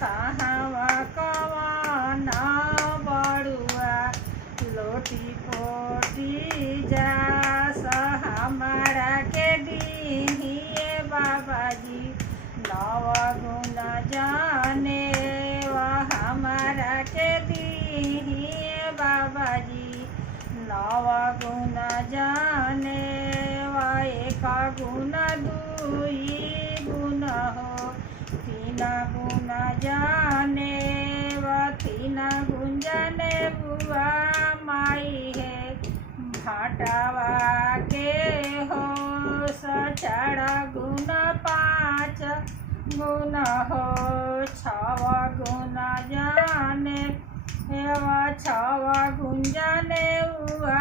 कहवा कवन बड़ुआ लोटी पोटी जास हमारा के दीहिए बाबाजी नव गुण जाने वह हमारा के दीहिए बाबाजी नव गुण जाने वह एक गुण दुई गुण हो तीन गुण जाने वह तीन गुण जाने बुआ माई है भाटावा के हो सचार गुण पाँच गुण हो छव गुण जाने एवं छव गुण जाने हुआ